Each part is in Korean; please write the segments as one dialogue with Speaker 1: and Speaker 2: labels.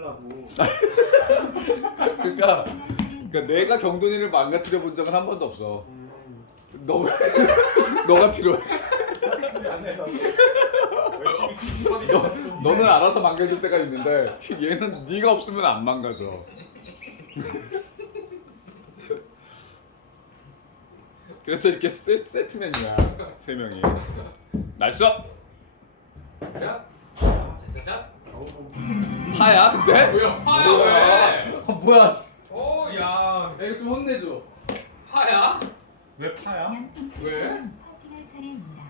Speaker 1: 해달라고.
Speaker 2: 그러니까 내가 경돈이를 망가뜨려 본 적은 한 번도 없어. 너가 필요해.
Speaker 1: 안 해서 열심히 뒤집어니.
Speaker 2: 너는 알아서 망가질 때가 있는데 얘는 네가 없으면 안 망가져. 그래서 이렇게 세트맨이야 세 명이. 나이스.
Speaker 3: 자, 자,
Speaker 2: 파야 근데?
Speaker 3: 뭐야, 파야 왜?
Speaker 2: 뭐야?
Speaker 3: 오, 야,
Speaker 2: 내가 좀 혼내줘.
Speaker 3: 파야?
Speaker 1: 왜 파야?
Speaker 3: 왜?
Speaker 4: 파팅할 차례입니다.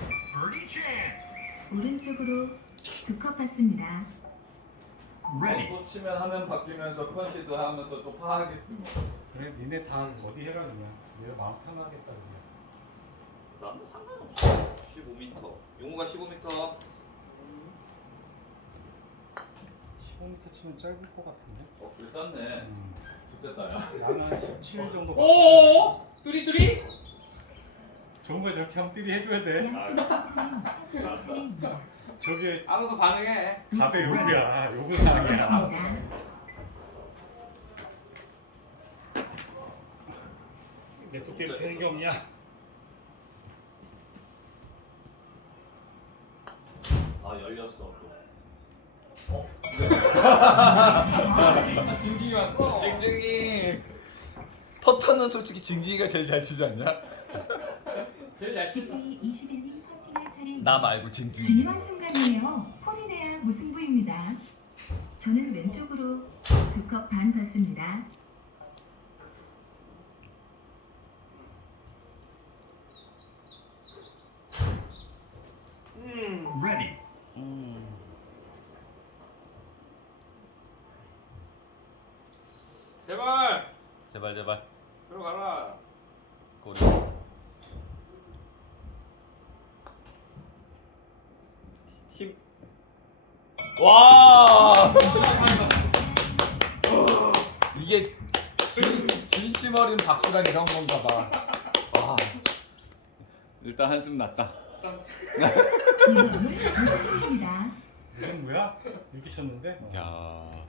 Speaker 4: 오른쪽으로 두 컵 받습니다.
Speaker 2: 또 치면 화면 바뀌면서 컨시드 하면서 또 파하겠지 뭐.
Speaker 1: 그래 니네 다 어디 해라 그냥. 내가 마음 편하겠다 그냥.
Speaker 3: 나도 상관없어. 15m. 용우가 15m.
Speaker 1: 15m 치면 짧을 것 같은데.
Speaker 2: 글 짰네. 좋겠다 야.
Speaker 1: 나는 17 정도.
Speaker 3: 오, 뚜리뚜리?
Speaker 1: 좋은 거 저렇게 하면 띠리 해줘야 돼.
Speaker 4: 차례입니다.
Speaker 1: 저게
Speaker 3: 알아서 반응해.
Speaker 1: 갑의 욕이야. 욕은 아니야. 내 뚝대기 되는 게 없냐?
Speaker 2: 아 열렸어 또.
Speaker 3: 징징이 왔어.
Speaker 2: 징징이. 터터는 솔직히 징징이가 제일 잘 치지 않냐?
Speaker 3: 제일 잘 친다.
Speaker 4: GP 21님 파팅할 차례입니다.
Speaker 2: 나 말고 징징이.
Speaker 4: 중요한 순간이에요. 콜이 내야 무승부입니다. 저는 왼쪽으로 두 컵 반 받습니다.
Speaker 3: 제발
Speaker 2: 제발.
Speaker 3: 들어가라.
Speaker 2: 꼬리. 힘. 와. 이게 진심 어린 박수가 이런 건가 봐. 와. 일단 한숨 났다.
Speaker 4: 이번은 무승부입니다.
Speaker 1: 무슨 뭐야? 이렇게 쳤는데?
Speaker 2: 야.